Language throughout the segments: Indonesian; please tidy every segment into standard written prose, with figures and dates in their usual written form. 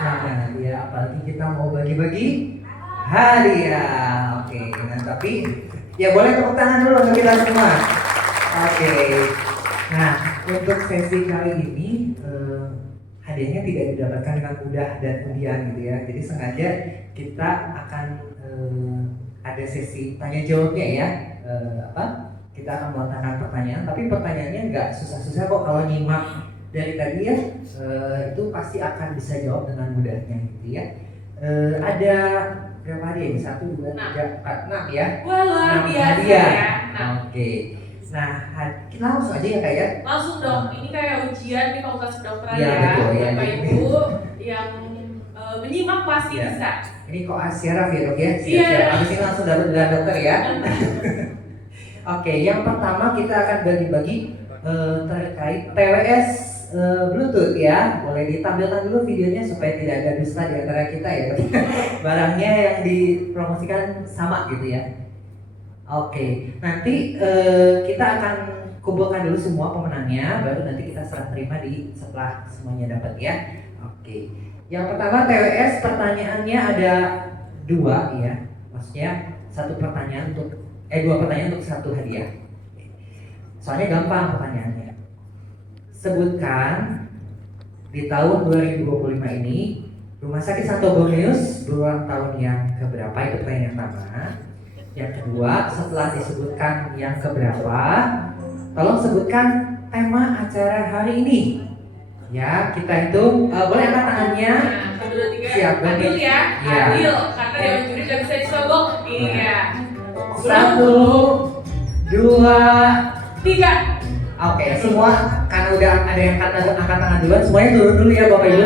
Nah, ya apalagi kita mau bagi-bagi hadiah. Oke, nah tapi ya boleh tepuk tangan dulu untuk kita semua. Oke. Nah, untuk sesi kali ini hadiahnya tidak didapatkan dengan mudah dan undian gitu ya. Jadi sengaja kita akan ada sesi tanya jawabnya ya. Kita akan melontarkan pertanyaan, tapi pertanyaannya nggak susah-susah kok kalau nyimak dari tadi ya. Itu pasti akan bisa jawab dengan mudahnya gitu ya. Ada berapa hadiah? 1, 2, 3, 4, 6 ya. Wah, luar biasa ya. ya. Oke. Nah, kita langsung aja ya Kak ya. Langsung dong, ini kayak ujian di Fakultas Kedokteran Ya, betul, ya. Bapak Ibu yang menyimak pasti Ya. bisa. Ini kok syaraf ya dok ya? Iya. Siap-siap. Habis ini langsung dapat gelar dokter ya. Oke, yang pertama kita akan bagi-bagi terkait TWS Bluetooth ya. Boleh ditampilkan dulu videonya supaya tidak ada dusta di antara kita ya. Barangnya yang dipromosikan sama gitu ya. Oke, nanti kita akan kumpulkan dulu semua pemenangnya, baru nanti kita serah terima setelah semuanya dapat ya. Oke, yang pertama TWS pertanyaannya ada 2 ya, maksudnya dua pertanyaan untuk 1 hadiah. Soalnya gampang pertanyaannya. Sebutkan di tahun 2025 ini Rumah Sakit Santo Borromeus berulang tahun yang keberapa, itu pertanyaan pertama. Yang kedua, setelah disebutkan yang keberapa, tolong sebutkan tema acara hari ini. Ya, kita hitung. Boleh angkat tangannya. 1, 2, 3. Siap, Adil ya. Iya. Adil. Karena yang juri gak bisa disogok. Iya. 1, 2, 3. Oke, semua karena udah ada yang angkat tangan duluan, semuanya turun dulu ya Bapak Ibu.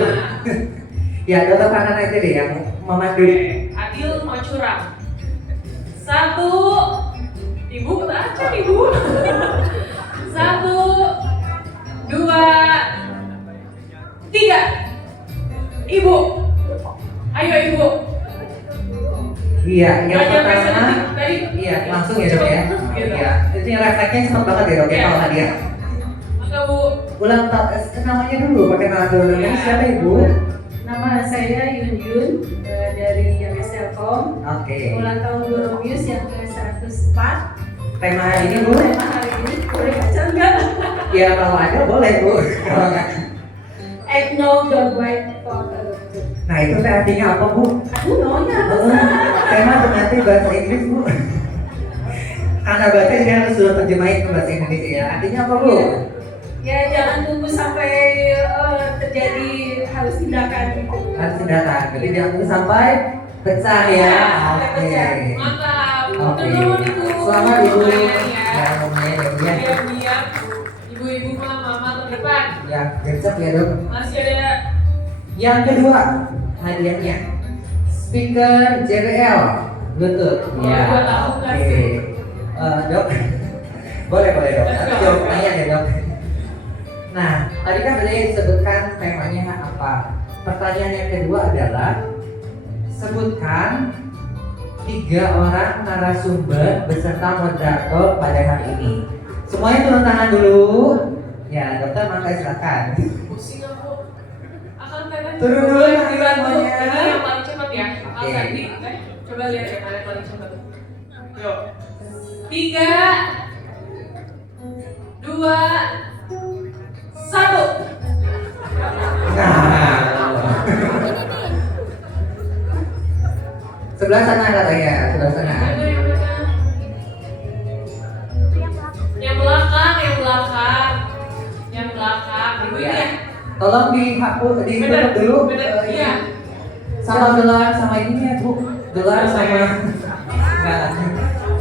Ya, dokter kanan aja deh yang memandu. Adil mau curang. 1, Ibu baca Ibu. 1, 2, 3. Ibu. Ayo Ibu. Iya, yang Nggak nyampe pertama. sedetik tadi. Iya, langsung ya dok ya. Gitu. Iya, ini refleksnya cepet banget ya dok ya Iya. kalau hadiah. Maka Bu. Ulang tahun, namanya dulu pakai nama dulu. Iya. Siapa Ibu? Nama saya Yun dari YMS Telkom. Oke. Ulang tahun Borromeus yang ke-104. Tema hari ini Bu? Tema hari ini boleh baca enggak? Ya kalau ada boleh Bu. Kalau nggak. Ignore the white photo. Nah itu teh artinya apa Bu? Aku maunya apa? Tema nanti bahasa Inggris Bu. Karena bahasa ini harus sudah terjemahin ke bahasa Indonesia ya. Artinya apa Bu? Ya jangan tunggu sampai terjadi harus tindakan gitu. Harus tindakan. Jadi jangan tunggu sampai pecah ya. Oke. Mantap. Oke. Turun Ibu. Selamat Ibu. Ya. Ya, ngomongnya ya. Diam-diam. Ibu-ibu mama terdepan. Ya, gercep ya dok. Masih ada. Yang kedua hadiahnya speaker JBL Bluetooth. Oh, gua tahu nggak oke. sih? Dok, boleh dok. Let's Nanti go. jawab tanya ya dok. Nah, tadi kan sudah disebutkan temanya apa. Pertanyaan yang kedua adalah sebutkan 3 orang narasumber beserta moderator pada hari ini. Semuanya turun tangan dulu. Ya, dokter mangga silakan. Pusing aku. Akan kalian Turun dulu ya, dibantu. semuanya. Ini yang paling cepat ya. Akal Oke. Sandi. Coba lihat ya kalian paling cepat. Yuk. 3, 2, 1. Nah, sebelah sana katanya, sebelah sana. Yang belakang. Ibu ini ya. Tolong dihapus, ditutup Bener, dulu. bener, ini. iya. Sama gelar sama ini ya Bu. Gelar sama enggak,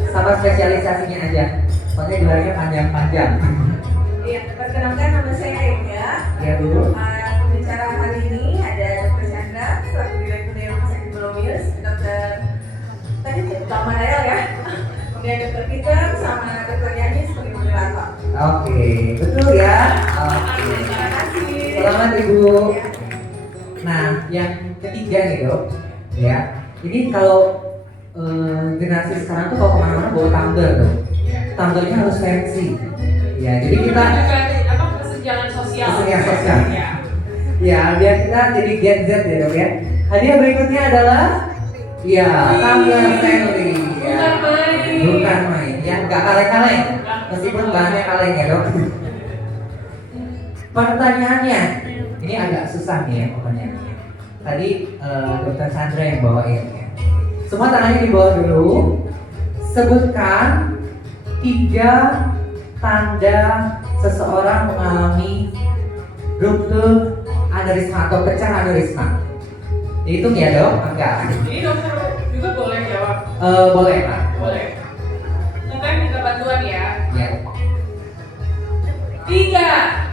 sama spesialisasinya aja. Soalnya gelarnya panjang-panjang. Iya, perkenalkan nama saya Ega. Ya Bu. Pembicara hari ini ada Dr. Chandra, selaku Direktur dari Rumah Sakit Borromeus, Dr. Tadi Dr. Marel ya. Kemudian Dr. Peter sama Dr. Yani sebagai moderator. Oke, betul ya. Oke. Terima kasih. Selamat Ibu. Ya. Nah, yang ketiga nih dok, ya. Ini kalau generasi sekarang tuh kalau kemana-mana bawa tumbler dok. Tumblernya harus fancy. Ya, jadi kita Apa kesenjangan sosial? Kesenjangan sosial. Ya. Ya, biar kita jadi Gen Z ya dok ya. Hadiah berikutnya adalah ya tumbler Stanley. Ya. Bukan main. Bukan main. Ya nggak kaleng-kaleng. Meskipun bahannya kaleng ya dok. Pertanyaannya, ini agak susah nih ya pertanyaannya. Tadi Dokter Chandra yang bawain ya. Semua tangannya di bawah dulu. Sebutkan 3 tanda seseorang mengalami ruptur aneurisma atau pecah aneurisma. Dihitung ya dok? Enggak. Ini dokter juga boleh jawab. Boleh pak. Boleh. Kita minta bantuan ya. Ya. 3,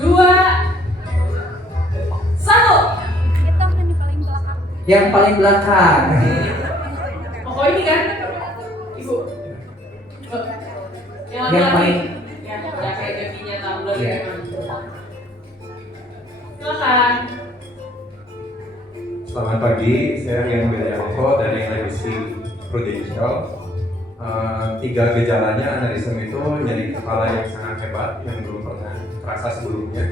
2, 1. Yang paling belakang. Oh ini kan, ibu. Yang Yang laki. paling. Ya, udah kayak gajinya tumbler Iya. gitu. Silakan. Selamat pagi, saya Rian Wijayanto dari Legacy Prudential. 3 gejalanya aneurisma itu nyeri kepala yang sangat hebat yang belum pernah terasa sebelumnya,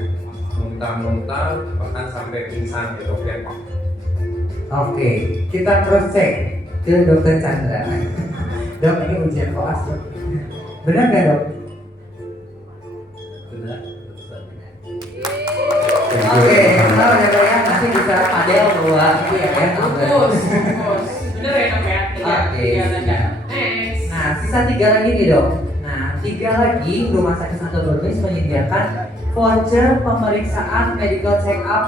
muntah-muntah bahkan sampai pingsan gitu ya. Oke, kita cross check ke Dokter Chandra. Dok, ini ujian koas dok. Benar nggak dok? Benar. Oke, kalau ya dok ya nanti bisa padel bawa ini ya kan? Bagus. Bener ya dok ya? Oke. 3 tanda. Next. Nah, sisa 3 lagi nih dok. Nah, 3 lagi Rumah Sakit Santo Barnabas menyediakan voucher pemeriksaan medical check up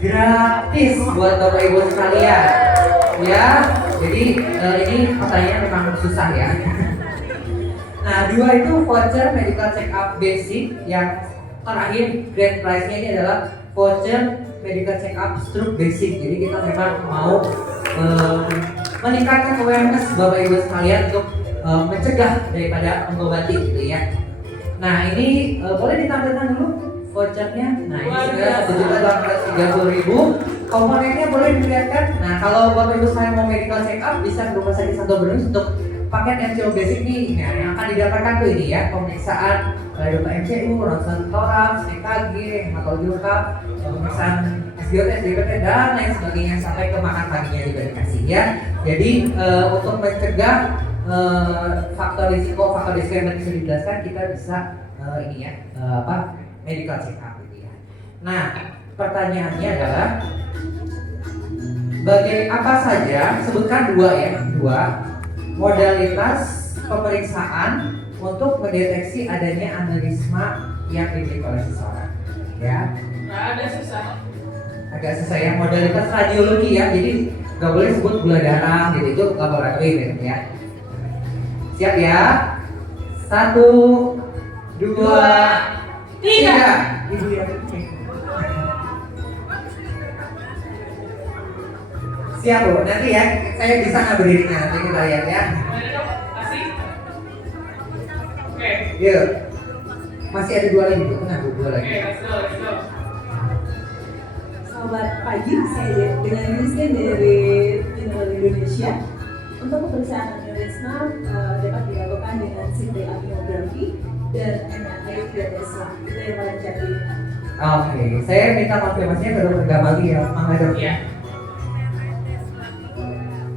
gratis buat bapak ibu sekalian. Ya, jadi ini pertanyaan memang susah ya. Nah, 2 itu voucher medical check up basic, yang terakhir grand prize-nya ini adalah voucher medical check up stroke basic. Jadi kita memang mau meningkatkan awareness bapak ibu sekalian untuk mencegah daripada mengobati gitu ya. Nah ini boleh ditampilkan dulu vouchernya. Nah ini sudah 1.830.000. Komponennya boleh dilihatkan. Nah kalau bapak ibu sekalian mau medical check up bisa ke Rumah Sakit Santo Barnabas untuk paket MCO basic nih. Nah yang akan didapatkan tuh ini ya, pemeriksaan dokter MCU, ronsen toraks, EKG, hematologi lengkap, pemeriksaan SGOT, SGPT dan lain sebagainya sampai ke makan paginya juga dikasih ya. Jadi untuk mencegah faktor risiko yang tadi sudah dijelaskan, kita bisa ini ya medical check up gitu ya. Nah pertanyaannya adalah apa saja, sebutkan 2 ya, 2 modalitas pemeriksaan untuk mendeteksi adanya aneurisma yang dimiliki oleh seseorang ya. Nggak ada susah. Agak susah ya, modalitas radiologi ya, jadi nggak boleh sebut gula darah gitu, itu laboratorium ya. Siap ya? 1, 2, 3. Ibu ya. Siap bu, nanti ya saya bisa nggak berdirinya, nanti kita lihat ya. Mana dok? Kasih. Oke. Yuk. Masih ada 2 lagi bu, tenang bu, 2 lagi. Oke, let's go. Selamat pagi, saya dengan Christian dari Channel Indonesia. Untuk pemeriksaan aneurisma dapat dilakukan dengan CT angiografi dan MRI plasma. Itu yang paling canggih. Oke, saya minta konfirmasinya ke Dokter Gamali ya, Mangga dok. Iya.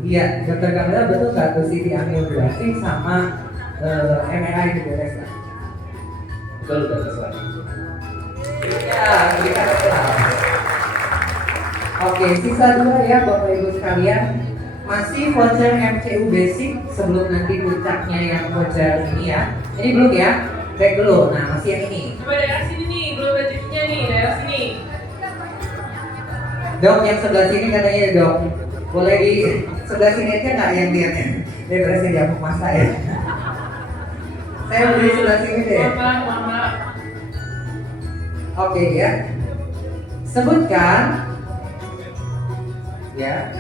Iya, Dokter Gamali betul nggak tuh CT angiografi sama MRI di Bethesda? Betul, udah selesai. Ya, kita kenal. Oke, sisa 2 ya Bapak Ibu sekalian. Masih voucher MCU basic sebelum nanti puncaknya yang voucher ini ya. Ini belum ya? Baik dulu. Nah, masih yang ini. Coba daerah sini nih, belum rezekinya nih, daerah sini. Dok, yang sebelah sini katanya dok. Boleh di sebelah sini aja nggak yang lihatnya? Dia berasa diamuk masa ya. Saya beli sebelah sini deh. Mohon maaf. Oke ya. Sebutkan ya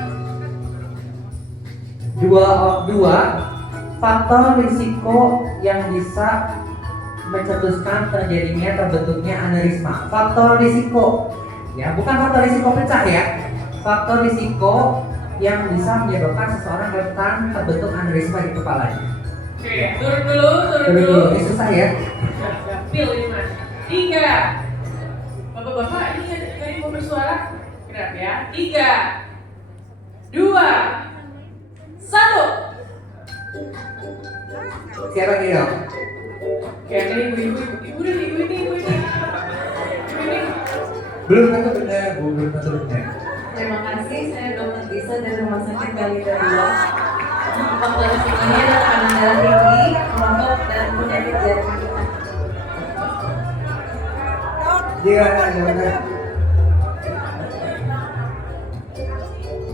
dua faktor risiko yang bisa mencetuskan terjadinya terbentuknya aneurisma. Faktor risiko ya, bukan faktor risiko pecah ya. Faktor risiko yang bisa menyebabkan seseorang rentan terbentuk aneurisma di kepalanya. Oke, turun dulu. Ini susah ya. Siap, pil ini mas. 3. Bapak-bapak ini bersuara? Gerak ya. 3, 2, 1. Siapa nih dok? Kayaknya ibu ini. Belum tentu benar, Bu. Belum tentu benar. Terima kasih, saya Dr. Lisa dari Rumah Sakit Galida II. Faktor risikonya adalah tekanan darah tinggi, merokok, dan penyakit jantung. Gimana dokter?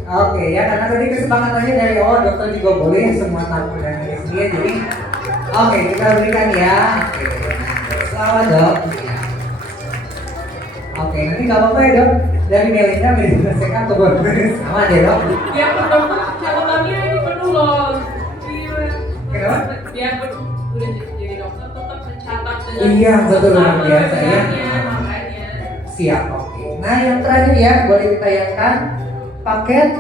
Oke ya, karena tadi kesepakatannya dari awal dokter juga boleh semua tamu dan di sini ya, jadi oke kita berikan ya. Oke, selamat dok. Oke, nanti nggak apa-apa ya dok. Dari Melinda menyelesaikan atau bonus sama ya dok. Ya betul, catatannya ini penuh loh. Kenapa? Dia udah jadi dokter tetap mencatat dengan Iya, betul, luar sama biasa ya. kerjanya, makanya. Siap, oke. Nah yang terakhir ya, boleh ditayangkan paket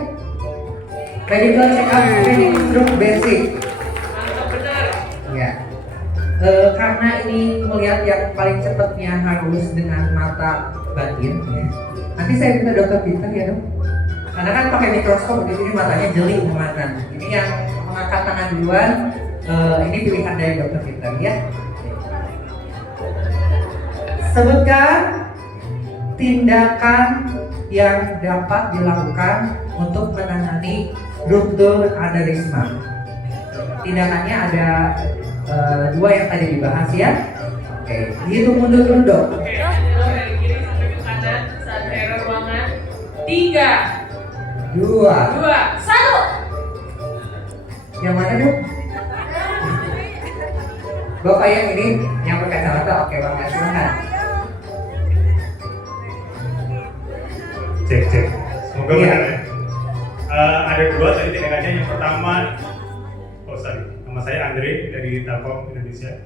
medical check-up screening stroke basic. Mantap benar. Ya. Karena ini melihat yang paling cepatnya harus dengan mata batin. Ya. Nanti saya minta dokter Peter ya dok. Karena kan pakai mikroskop di sini matanya jeli kemana. Ini yang mengangkat tangan duluan. Ini pilihan dari dokter Peter ya. Sebutkan tindakan yang dapat dilakukan untuk menangani ruptur aneurisma. Tindakannya ada dua yang tadi dibahas ya. Oke, dihitung mundur dulu dok. Oke, dari kiri sampai ke kanan saat era ruangan. 3, 2. 2, 1. Yang mana dok? Bapak yang ini yang berkacamata. Oke, Bapak silakan. Cek. Semoga Iya. benar ya. Ada dua tadi tindakannya. Yang pertama, nama saya Andre dari Telkom Indonesia.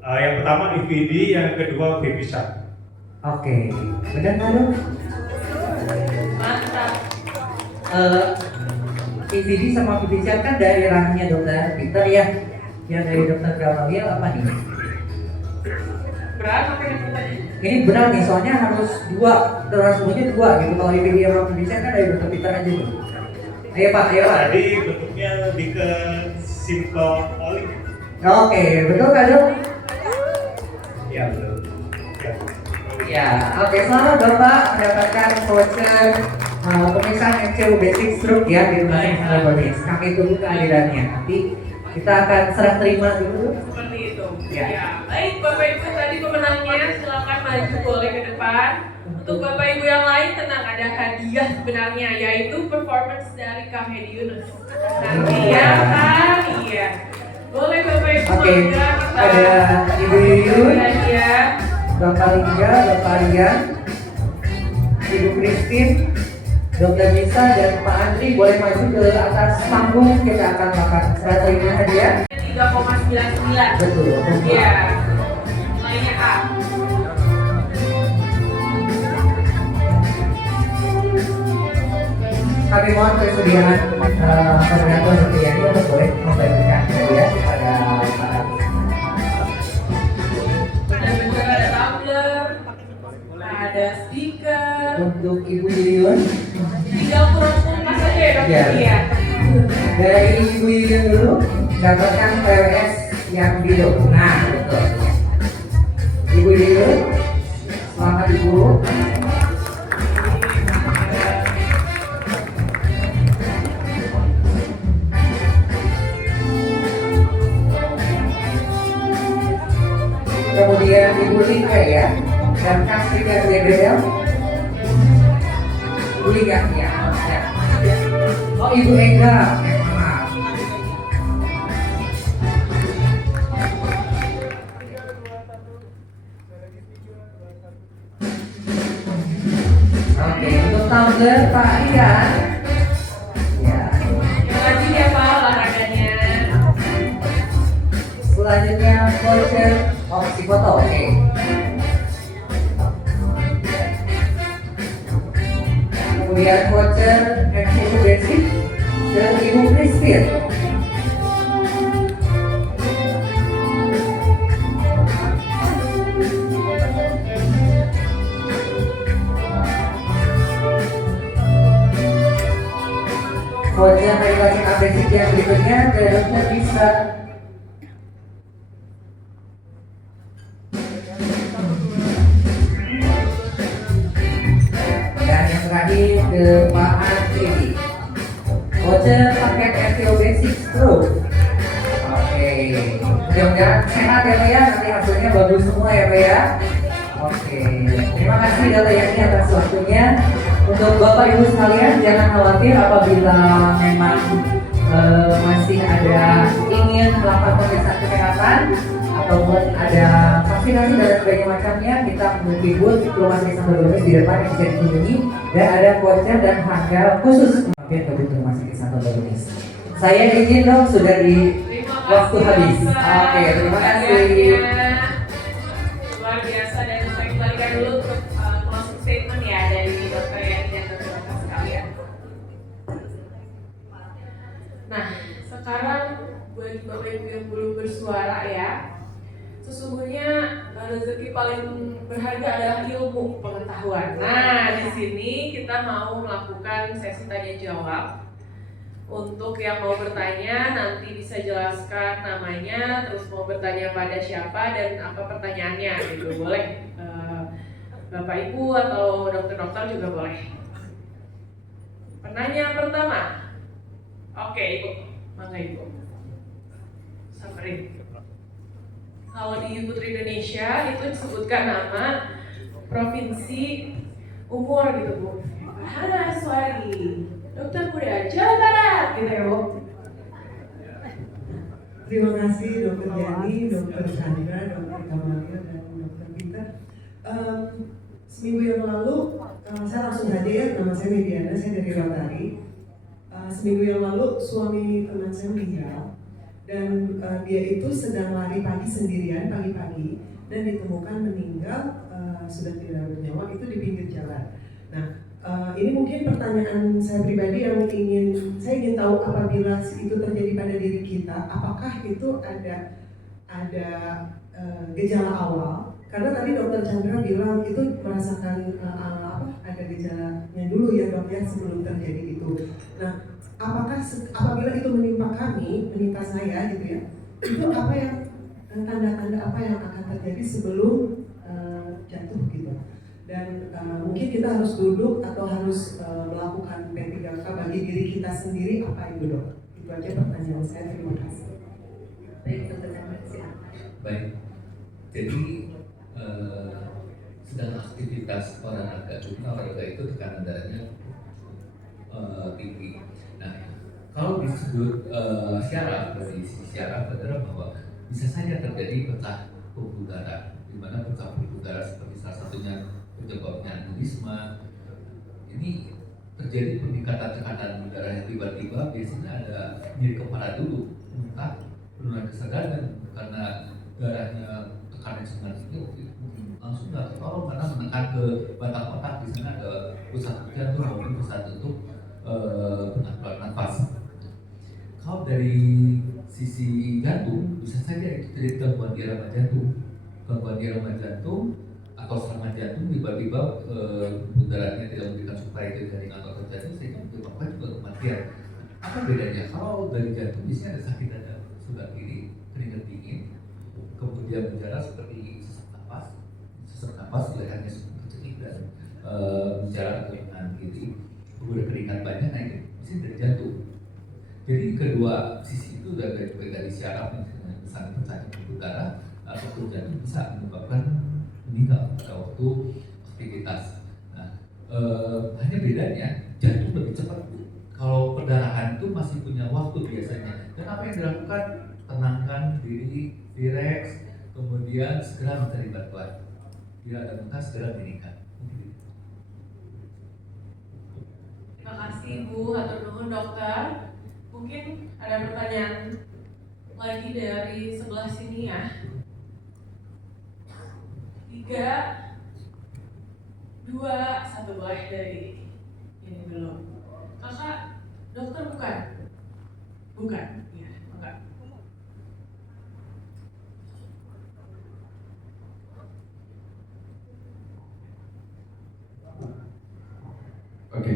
Yang pertama IVD, yang kedua baby shark. Oke, benar nggak dok? Mantap. IVD sama VPCR kan dari ranahnya dokter Peter ya. Yang dari dokter Gamaliel apa nih? Berapa yang pertanyaan? Ini benar nih, soalnya harus dua, semuanya dua gitu. Kalau IVD sama VPCR kan dari dokter Peter aja nih. Ayo Pak. Tadi bentuknya lebih ke simple calling. Oke, betul nggak dok? Ya betul. Ya. Ya, oke, selamat Bapak mendapatkan voucher pemeriksaan MCU Basic Stroke ya di Rumah Sakit Indonesia. Kami tunggu kehadirannya. Nanti kita akan serah terima dulu. Seperti itu. Ya. Ya. Baik, Bapak Ibu tadi pemenangnya silakan maju boleh ke depan. Untuk Bapak Ibu yang lain tenang, ada hadiah sebenarnya yaitu performance dari Kang Hedi Yunus. Nanti ya kan? Iya. Boleh Bapak Ibu Oke, mangga kita ada Ibu Yuyun, hadiah. Bapak Lingga, Bapak Rian, Ibu Christine, Dr. Nisa dan Pak Andri boleh maju ke atas panggung. Kita akan melakukan serah terima hadiah. 3,99. Betul. Iya. Nilainya A. Kami mohon kesediaan koordinator Supriyadi untuk boleh membagikan hadiah kepada para Ada bendera, ada tumbler, ada stiker. untuk Ibu Yuyun. Tinggal kurang-kurang aja ya dok. Iya. Iya. Dari Ibu Yuyun dulu dapatkan PWS yang biru. Nah, betul. Ibu Yuyun, selamat Ibu. Kemudian Ibu Lika ya, dan Kasih dan Gabriel. Ibu Lika ya. Oh Ibu Ega, ya maaf. Oke, untuk tumbler Pak Rian. Ya. Yang rajin ya Pak olahraganya. Selanjutnya voucher opsi foto, oke. Kemudian voucher MCU Basic dan Ibu Christine. voucher dari pasien basic yang berikutnya dokter bisa. Dan yang terakhir ke Pak Andri. Voucher paket RTO Basic Pro. Oke, mudah-mudahan sehat ya Pak ya, nanti hasilnya bagus semua ya Pak ya. Oke, terima kasih Dr. Yani atas waktunya. Untuk Bapak Ibu sekalian jangan khawatir apabila memang masih ada ingin melakukan pemeriksaan kesehatan ataupun ada vaksinasi dan sebagainya macamnya, kita memiliki booth Rumah Sakit Santo Dominus di depan yang bisa dikunjungi dan ada voucher dan harga khusus mampir ke booth Rumah Sakit Santo Dominus. Saya izin dong, sudah di waktu habis. Oke, terima kasih. Luar biasa, dan saya kembalikan dulu untuk closing statement ya dari Dr. Yani dan Dr. sekalian. Nah, sekarang buat Bapak Ibu yang belum bersuara ya, sesungguhnya rezeki paling berharga adalah ilmu pengetahuan. Nah, di sini kita mau melakukan sesi tanya jawab. Untuk yang mau bertanya nanti bisa jelaskan namanya, terus mau bertanya pada siapa dan apa pertanyaannya gitu. Boleh Bapak Ibu atau dokter-dokter juga boleh. Penanya pertama. Oke, Ibu. Mangga Ibu. Samperin. Kalau di Putri Indonesia itu disebutkan nama, provinsi, umur gitu Bu. Hana Suari, dokter muda Jawa Barat gitu ya Bu. Terima kasih Dokter Yani, Dokter Chandra, Dokter Kamalia, dan Dokter Peter. Seminggu yang lalu, saya langsung saja ya, nama saya Mediana, saya dari Rotary. Seminggu yang lalu suami teman saya meninggal, dan dia itu sedang lari pagi sendirian, pagi-pagi, dan ditemukan meninggal, sudah tidak bernyawa, itu di pinggir jalan. Nah, ini mungkin pertanyaan saya pribadi yang saya ingin tahu apabila itu terjadi pada diri kita, apakah itu ada gejala awal? Karena tadi Dokter Chandra bilang itu merasakan ada gejalanya dulu ya dok ya sebelum terjadi itu. Nah, apabila itu menimpa saya gitu ya, itu apa yang tanda-tanda apa yang akan terjadi sebelum jatuh gitu? Dan mungkin kita harus duduk atau harus melakukan P3K bagi diri kita sendiri, apa itu dok? Itu aja pertanyaan saya, terima kasih. Baik, Dokter Chandra. Baik, jadi sedang aktivitas olahraga, olahraga itu tekanan darahnya tinggi. Nah, kalau disebut syaraf, dari sisi syaraf adalah bahwa bisa saja terjadi pecah pembuluh darah, di mana pecah pembuluh darah seperti salah satunya penyebabnya aneurisma. Ini terjadi peningkatan tekanan darah yang tiba-tiba, biasanya ada nyeri kepala dulu, entah penurunan kesadaran karena darahnya tekanan sangat tinggi, langsung nggak tahu mana menekan ke batang otak, di sana ada pusat jantung maupun pusat untuk penangkalan nafas. Kalau dari sisi jantung, bisa saja itu terjadi gangguan di irama jantung. Gangguan di irama jantung atau serangan jantung tiba-tiba darahnya tidak memberikan suplai ke jaring atau ke jantung, sehingga menyebabkan juga kematian. Apa bedanya? Kalau dari jantung biasanya ada sakit dada sebelah kiri, keringat dingin, kemudian berjalan seperti sesak nafas, lehernya seperti kecil dan berjalan ke kanan kiri, kemudian keringat banyak, nah ini bisa dari jantung. Jadi kedua sisi itu dari syaraf, misalnya pecahnya pembuluh darah ataupun jantung bisa menyebabkan meninggal pada waktu aktivitas. Nah, hanya bedanya jantung lebih cepat. Kalau perdarahan itu masih punya waktu biasanya. Dan apa yang dilakukan? Tenangkan diri, relax, kemudian segera mencari bantuan. Bila ada luka segera meninggal. Terima kasih Bu, hatur nuhun dokter. Mungkin ada pertanyaan lagi dari sebelah sini ya. 3, 2, 1 boleh dari ini belum. Kakak dokter bukan? Bukan, ya enggak. Oke,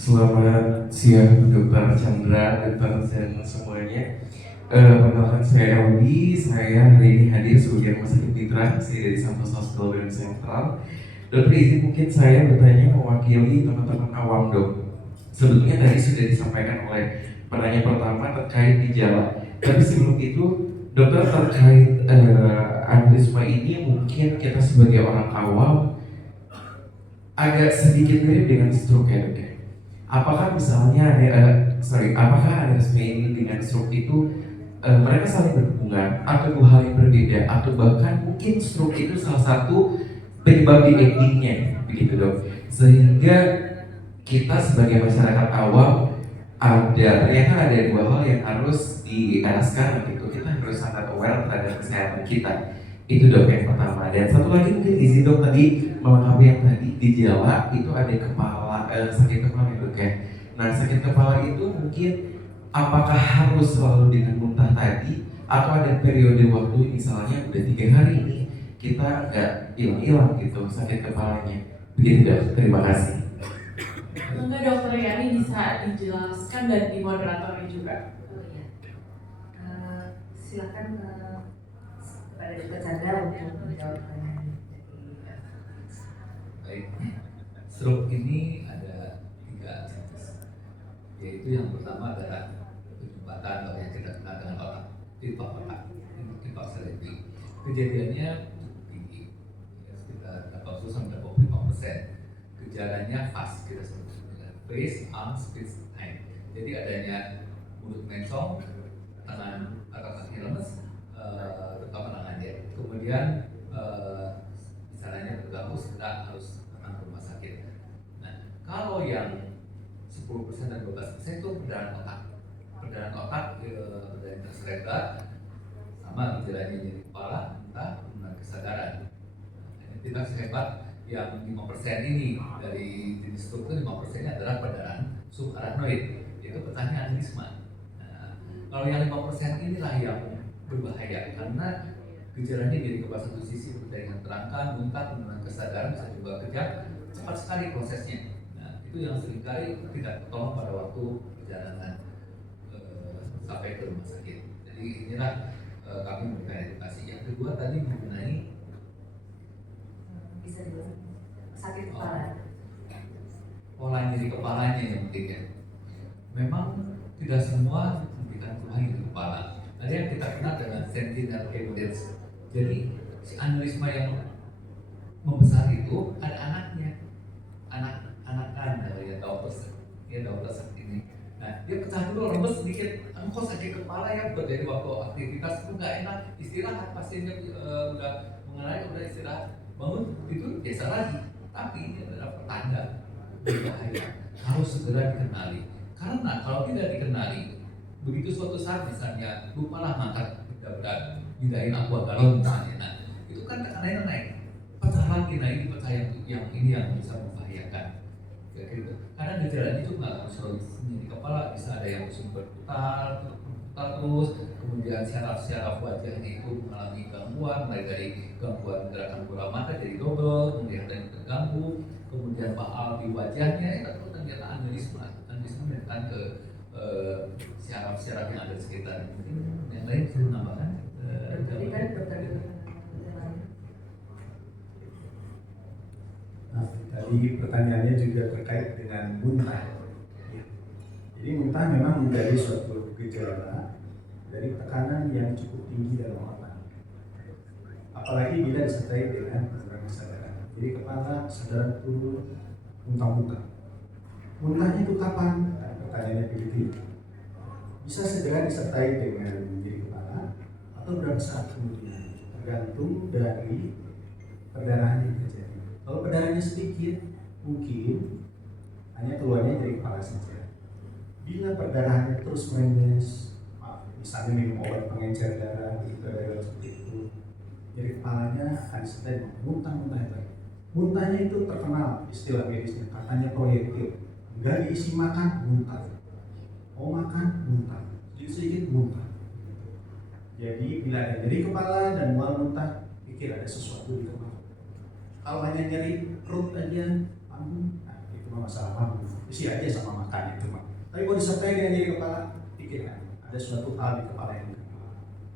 Selamat siang Dokter Chandra, Dokter dan semuanya. Perkenalkan saya Elwi, saya hari ini hadir sebagai rumah sakit mitra, saya dari Santos Hospital Badan Sentral. Dokter izin mungkin saya bertanya mewakili teman-teman awam dok. Sebetulnya tadi sudah disampaikan oleh penanya pertama terkait gejala. Tapi sebelum itu, dokter terkait aneurisma ini mungkin kita sebagai orang awam agak sedikit mirip dengan stroke ya dok ya. Apakah misalnya apakah aneurisma ini dengan stroke itu mereka saling berhubungan atau dua hal yang berbeda atau bahkan mungkin stroke itu salah satu penyebab di endingnya begitu dok, sehingga kita sebagai masyarakat awam ternyata ada dua hal yang harus sekarang gitu, kita harus sangat aware terhadap kesehatan kita. Itu dok yang pertama. Dan satu lagi mungkin izin dok tadi melengkapi yang tadi di Jawa itu ada sakit kepala ya dok ya. Nah sakit kepala itu mungkin apakah harus selalu dengan muntah tadi atau ada periode waktu misalnya udah 3 hari ini kita nggak hilang gitu sakit kepalanya. Begitu dok. Terima kasih. Enggak dokter Yani bisa dijelaskan dan dimoderatori juga. Silakan kepada Dr. Chandra untuk menjawab pertanyaan. Baik, stroke ini ada 3 jenis, yaitu yang pertama adalah penyumbatan atau yang kita kenal dengan otak, tipak serebri. Kejadiannya cukup tinggi, ya, sekitar 80-85%. Gejalanya fast, kita sebut dengan face, arm, speech, hand. Jadi adanya mulut mencong, tangan atau kaki lemes, terutama tangannya. Kemudian misalnya terganggu, segera harus datang ke rumah sakit. Nah, kalau yang 10% dan 12% itu perdarahan otak yang terserebral, sama gejalanya nyeri kepala, entah penurunan kesadaran. Tidak sehebat yang 5% ini dari jenis stroke itu 5% adalah perdarahan subarachnoid, yaitu pertanyaan aneurisma. Nah, kalau yang 5% inilah yang berbahaya karena gejalanya jadi kepala satu sisi seperti yang terangkan, muntah, penurunan kesadaran, bisa juga kejang, cepat sekali prosesnya. Nah, itu yang seringkali tidak tertolong pada waktu perjalanan sampai ke rumah sakit. Jadi inilah kami memberikan edukasi. Yang kedua tadi mengenai Bisa diulang. Sakit kepala. pola nyeri kepalanya yang penting ya. Memang tidak semua memberikan keluhan nyeri kepala. Ada yang kita kenal dengan sentinel evidence. Jadi si aneurisma yang membesar itu ada anaknya, anak-anakan ya Douglas ini. Nah dia pecah dulu, rembes sedikit, kok sakit kepala ya, dari waktu aktivitas itu nggak enak, istirahat pasiennya udah mengenai udah istirahat, bangun itu biasa lagi. Tapi ini adalah pertanda berbahaya, harus segera dikenali. Karena kalau tidak dikenali, begitu suatu saat misalnya lupalah ngangkat berat, pindahin aqua galon misalnya, nah itu kan tekanannya naik, pecah lagi, nah ini pecah yang ini yang bisa membahayakan. Gitu. Karena gejala itu nggak harus selalu nyeri kepala, bisa ada yang berputar terus, kemudian syaraf wajahnya itu mengalami gangguan, mulai dari gangguan gerakan bola mata jadi double, kemudian ada yang terganggu, kemudian paal di wajahnya, itu ternyata aneurisma menekan ke syaraf-syaraf yang ada di sekitar. Mungkin yang lain bisa menambahkan. Nah, tadi pertanyaannya juga terkait dengan muntah. Ya. Jadi muntah memang menjadi suatu gejala dari tekanan yang cukup tinggi dalam otak. Apalagi bila disertai dengan penurunan kesadaran. Jadi kepala kesadaran turun, muntah-muntah. Muntahnya itu kapan? Nah, pertanyaannya begitu. Bisa segera disertai dengan nyeri kepala atau berapa saat kemudian, tergantung dari perdarahan yang terjadi. Kalau perdarahannya sedikit, mungkin hanya keluarnya dari kepala saja. Bila perdarahannya terus merembes, misalnya minum obat pengencer darah, seperti itu, jadi kepalanya akan disertai muntah-muntah lagi. Muntahnya itu terkenal istilah medisnya, katanya proyektil. Nggak diisi makan, muntah. Mau makan, muntah. Sedikit muntah. Jadi bila ada nyeri kepala dan mual muntah, pikir ada sesuatu di kepala. Kalau hanya nyeri perut aja, panggung, nah itu cuma masalah lambung, isi aja sama makan itu mah. Tapi kalau disertai dengan nyeri kepala, pikirkan ada suatu hal di kepala yang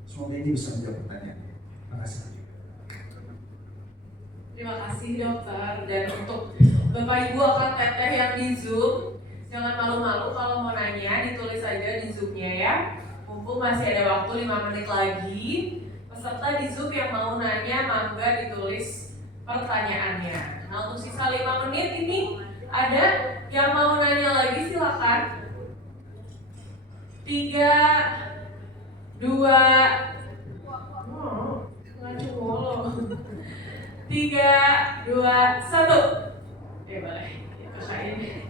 semoga ini bisa menjawab pertanyaannya. Terima kasih. Terima kasih dokter. Dan untuk Bapak Ibu akan teteh yang di Zoom, jangan malu-malu kalau mau nanya, ditulis aja di Zoom-nya ya. Mumpung masih ada waktu 5 menit lagi. Peserta di Zoom yang mau nanya, mangga ditulis pertanyaannya. Nah, untuk sisa 5 menit ini ada yang mau nanya lagi, silakan. 3, 2, ngacung mulu. 3, 2, 1. Boleh. Kakak ini.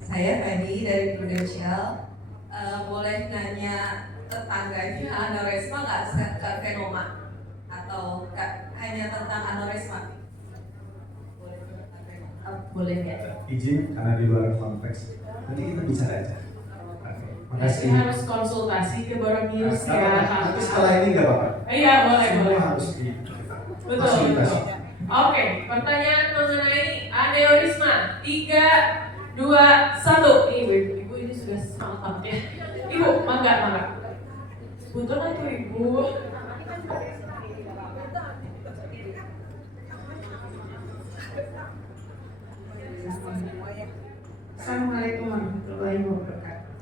Saya Feni dari Prudential. Boleh nanya tetangganya anoresma nggak karsinoma atau hanya tentang anoresma? Boleh ya. Izin karena di luar konteks. Nanti kita bicara aja. Oke. Makasih. Harus konsultasi ke Boronius ya. Tapi setelah ini nggak apa-apa. Iya boleh. Semua harus di Betul. Oke, pertanyaan mengenai aneurisma. 3, 2, 1. Ibu ini sudah semangat ya. Ibu, mangga. Butuh itu Ibu. Assalamualaikum warahmatullahi wabarakatuh.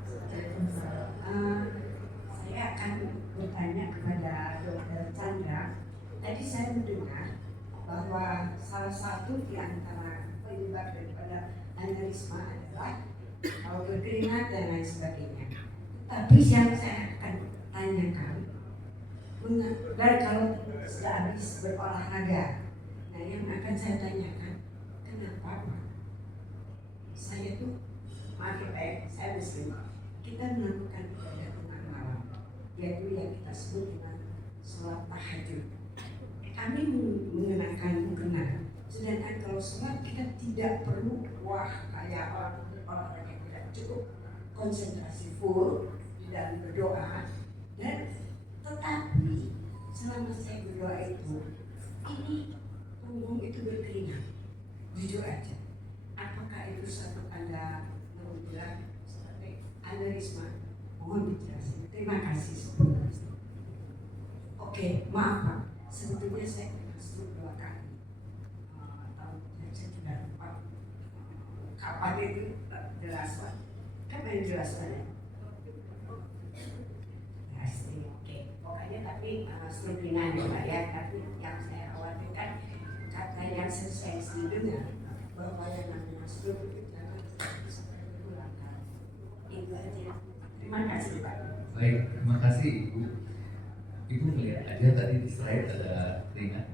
Saya akan bertanya kepada Dr. Chandra. Tadi saya mendengar bahwa salah satu di antara penyebab daripada aneurisma adalah berkeringat dan lain sebagainya. Tapi yang saya akan tanyakan, kalau sudah habis berolahraga, nah yang akan saya tanyakan, kenapa saya tuh, maaf ya, saya Muslim, kita melakukan ibadah tengah malam, yaitu yang kita sebut dengan sholat tahajud. Kami mengenakan mukena, sedangkan kalau sholat kita tidak perlu kayak orang yang tidak cukup konsentrasi full di dalam berdoa. Dan tetapi selama saya berdoa itu, ini punggung itu berkeringat, jujur aja. Apakah itu satu tanda menunjukkan seperti aneurisma? Mohon dijelaskan. Terima kasih sebelumnya. Oke, maaf Pak. Sebetulnya saya pernah stroke 2 kali. Tahun saya tidak lupa kapan itu jelas Pak. Kapan yang jelas Pak ya? Pasti oke. Pokoknya tapi stroke ringan ya Pak ya. Tapi yang saya khawatirkan kata yang saya dengar bahwa yang namanya stroke itu jangan sampai berulang kali. Itu aja. Terima kasih Pak. Baik, terima kasih Ibu. Ibu melihat aja tadi di slide ada keringat.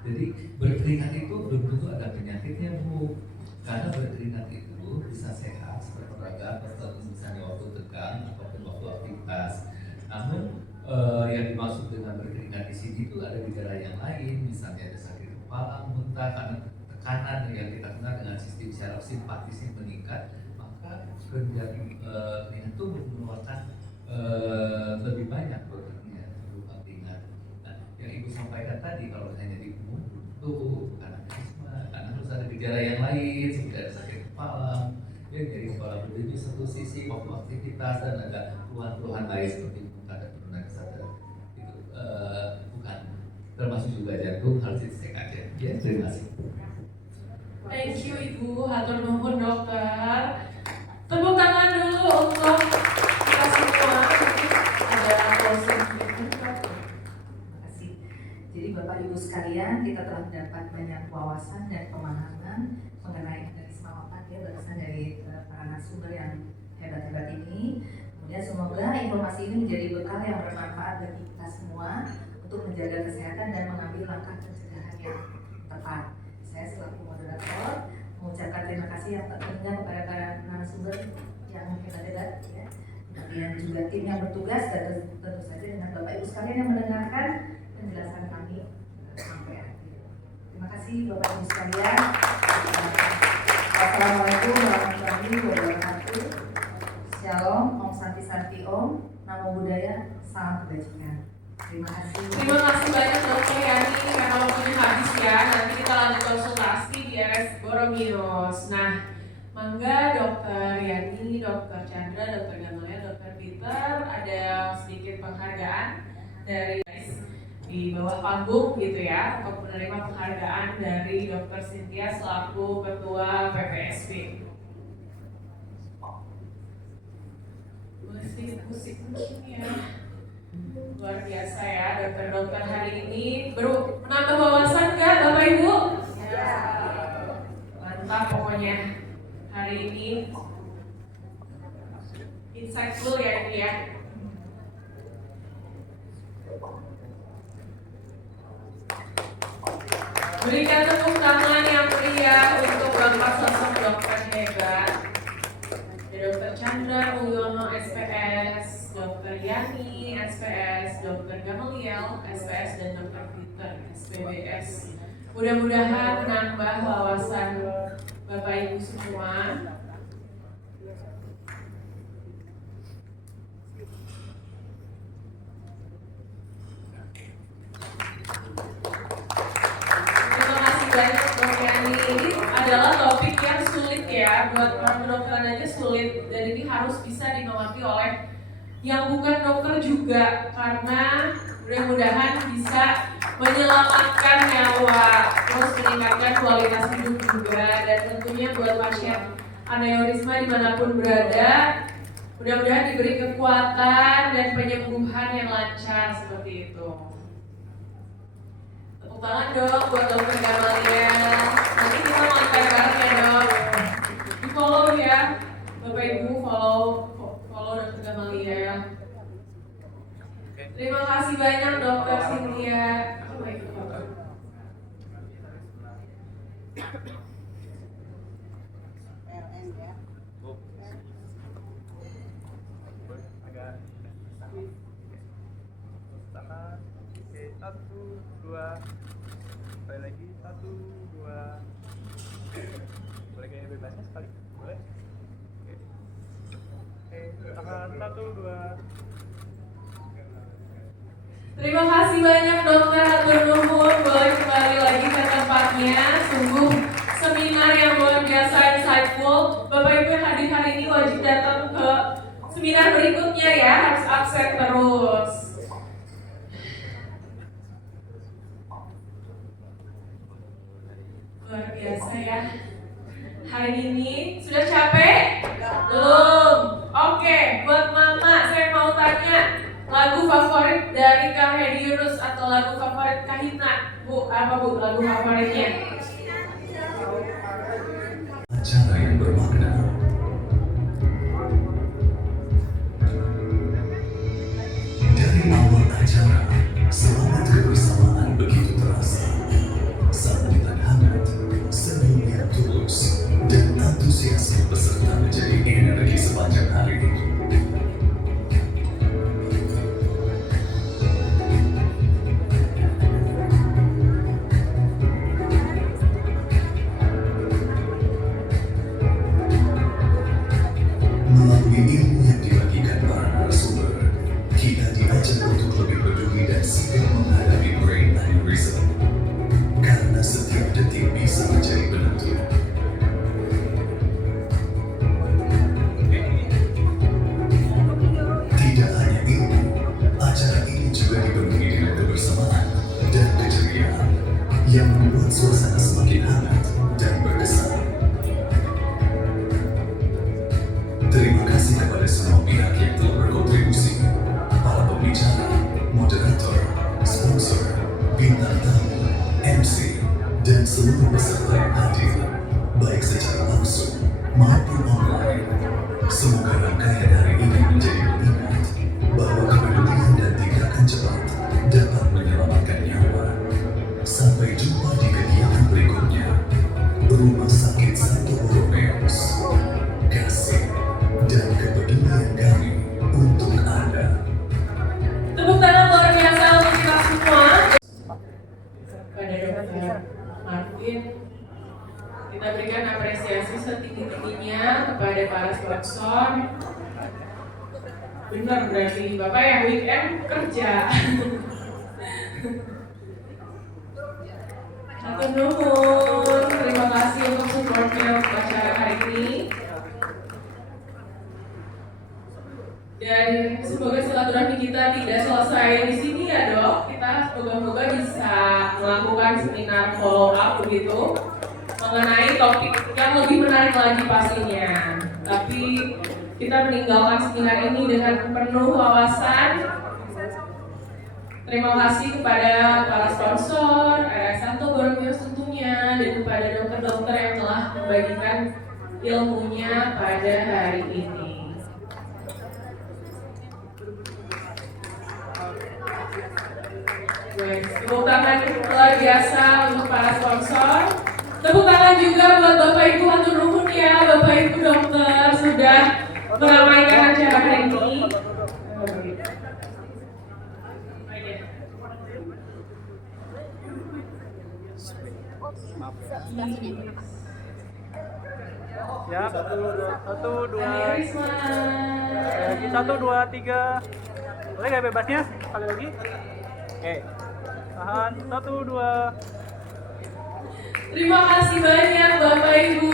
Jadi berkeringat itu belum tentu ada penyakitnya Bu. Karena berkeringat itu bisa sehat seperti olahraga atau misalnya waktu tegang ataupun waktu aktivitas. Namun yang dimaksud dengan berkeringat di sini itu ada gejala yang lain, misalnya ada sakit kepala, muntah karena tekanan yang kita kenal dengan sistem saraf simpatis yang meningkat, maka keringat itu mengeluarkan lebih banyak proteinnya berupa keringat. Nah, yang Ibu sampaikan tadi kalau hanya di punggung itu bukan aneurisma, karena harus ada gejala yang lain seperti ada sakit kepala, ya dari kepala berdiri satu sisi waktu aktivitas dan ada keluhan-keluhan lain seperti muntah dan penurunan kesadaran itu bukan termasuk juga jantung harus dicek aja. Ya, terima kasih. Thank you Ibu, hatur nuhun dokter. Tepuk tangan dulu untuk kita semua. Ada closing statement. Terima kasih. Jadi Bapak Ibu sekalian, kita telah mendapat banyak wawasan dan pemahaman mengenai aneurisma otak ya, berdasarkan dari para narasumber yang hebat-hebat ini. Kemudian semoga informasi ini menjadi bekal yang bermanfaat bagi kita semua untuk menjaga kesehatan dan mengambil langkah pencegahan yang tepat. Saya selaku moderator mengucapkan terima kasih yang tak terhingga kepada para narasumber yang hebat-hebat ya. Kemudian juga tim yang bertugas dan tentu saja dengan Bapak Ibu sekalian yang mendengarkan penjelasan kami sampai akhir. Terima kasih Bapak Ibu sekalian. Wassalamualaikum warahmatullahi wabarakatuh. Shalom, Om Santi Santi Om, Namo Buddhaya, salam kebajikan. Terima kasih. Terima kasih banyak dokter Yani karena waktunya habis ya. Nanti Romius. Nah, mangga Dokter Yani, Dokter Chandra, Dokter Gamaliel, Dokter Peter ada sedikit penghargaan dari di bawah panggung gitu ya untuk menerima penghargaan dari Dokter Cynthia selaku Ketua PPSB. Musik ya. Luar biasa ya dokter-dokter hari ini baru menambah wawasan nggak Bapak Ibu? Ya. Mantap pokoknya hari ini insightful ya ini ya. Berikan tepuk tangan yang meriah untuk Bapak sosok dokter hebat. Dokter Chandra Mulyono SPS, Dokter Yani SPS, Dokter Gamaliel SPS, dan Dokter Peter SPBS. Mudah-mudahan menambah wawasan Bapak Ibu semua. Terima kasih banyak Dokter Yani. Ini adalah topik yang sulit ya, buat orang kedokteran aja sulit, dan ini harus bisa dimengerti oleh yang bukan dokter juga, karena mudah-mudahan bisa menyelamatkan nyawa, terus meningkatkan kualitas hidup juga, dan tentunya buat pasien aneurisma dimanapun berada, mudah-mudahan diberi kekuatan dan penyembuhan yang lancar seperti itu. Tepuk tangan dong buat Dokter Gamaliel. Nanti kita nonton bareng ya dok. Di follow ya, Bapak Ibu follow Dokter Gamaliel. Terima kasih banyak Dokter Cynthia. Oh my God. Satu, dua, sekali lagi, satu, dua. Boleh kayak bebasnya sekali, boleh? Oke, tangan satu, dua. Terima kasih banyak dokter, atur nuhun, boleh kembali lagi ke tempatnya. Sungguh seminar yang luar biasa insightful. Bapak Ibu yang hadir hari ini wajib datang ke seminar berikutnya ya, harus absen terus. Luar biasa ya. Hari ini sudah capek? Belum. Oke, buat mama saya mau tanya, lagu favorit dari Kang Hedi Yunus atau lagu favorit Kahitna? Bu, apa Bu lagu favoritnya? Acara yang bermakna. Dari awal acara, semangat kebersamaan begitu terasa. Sambutan hangat, senyum yang tulus, dan antusiasme peserta menjadi energi sepanjang hari. Melalui ilmu yang dibagikan para narasumber, kita diajak untuk lebih peduli dan sigap menghadapi brain aneurysm. Karena setiap detik bisa menjadi penentu. Tidak hanya itu, acara ini juga dipenuhi dengan kebersamaan dan keceriaan yang membuat suasana semakin hangat dan berkesan. Terima kasih kepada semua pihak yang telah berkontribusi, para pembicara, moderator, sponsor, bintang tamu, MC, dan seluruh peserta yang hadir, baik secara langsung maupun online. Semoga rangkaian hari ini menjadi pengingat bahwa kepedulian dan tindakan cepat dapat menyelamatkan nyawa. Sampai jumpa di kegiatan berikutnya. Rumah Sakit Santo Borromeus. Kasih dan kepedulian kami untuk Anda. Tepuk tangan luar biasa untuk kita semua. Pada Dokter Martin, kita berikan apresiasi setinggi-tingginya kepada para sponsor. Benar berarti Bapak yang weekend kerja. Atur nuhun, terima kasih untuk support silaturahmi kita tidak selesai di sini ya dok. Kita semoga-moga bisa melakukan seminar follow up begitu mengenai topik yang lebih menarik lagi pastinya. Tapi kita meninggalkan seminar ini dengan penuh wawasan. Terima kasih kepada para sponsor, Santo Borromeus tentunya, dan kepada dokter-dokter yang telah membagikan ilmunya pada hari ini. Tepuk tangan luar biasa untuk para sponsor. Tepuk tangan juga buat Bapak Ibu hatur nuhun ya, Bapak Ibu dokter sudah meramaikan acara hari ini. Ya, 1, 2, lagi 1, 2, 3. Boleh nggak bebasnya? Sekali lagi. Oke. Tahan, 1, 2. Terima kasih banyak Bapak Ibu.